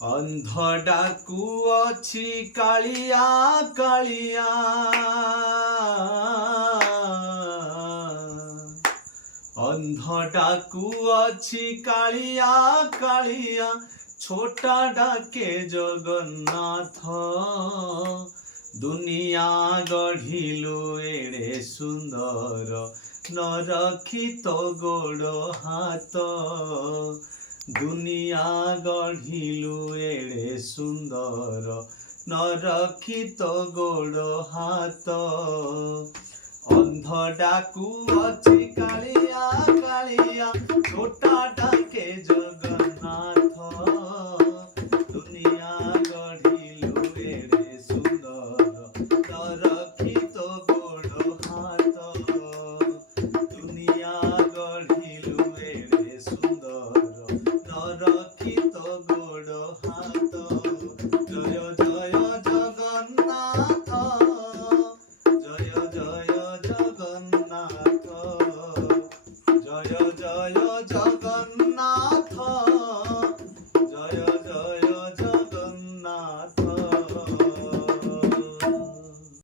ଅନ୍ଧ ଡାକୁଅଛି କାଳିଆ କାଳିଆ, ଅନ୍ଧ ଡାକୁଅଛି କାଳିଆ କାଳିଆ, ଛୋଟା ଡାକେ ଜଗନ୍ନାଥ। ଦୁନିଆ ଗଢ଼ିଲୁ ଏଡ଼େ ସୁନ୍ଦର, ନ ରଖି ତୋ ଗୋଡ଼ ହାତ। ଦୁନିଆ ଗଢ଼ିଲୁ ଏଡ଼େ ସୁନ୍ଦର, ନ ରଖି ତୋ ଗୋଡ଼ ହାତ। ଅନ୍ଧ ଡାକୁଅଛି କାଳିଆ କାଳିଆ, ଛୋଟା ଡାକେ ଜଗନ୍ନାଥ। ଦୁନିଆ ଗଢ଼ିଲୁ ଏଡ଼େ ସୁନ୍ଦର, ନ ରଖି ତୋ ଗୋଡ଼ ହାତ। ଦୁନିଆ ଗଢ଼ିଲୁ ଏଡ଼େ ସୁନ୍ଦର, ନ ରଖି ତୋ ଗୋଡ଼ ହାତ। ଜୟ ଜୟ ଜଗନ୍ନାଥ, ଜୟ ଜୟ ଜଗନ୍ନାଥ, ଜୟ ଜୟ ଜଗନ୍ନାଥ।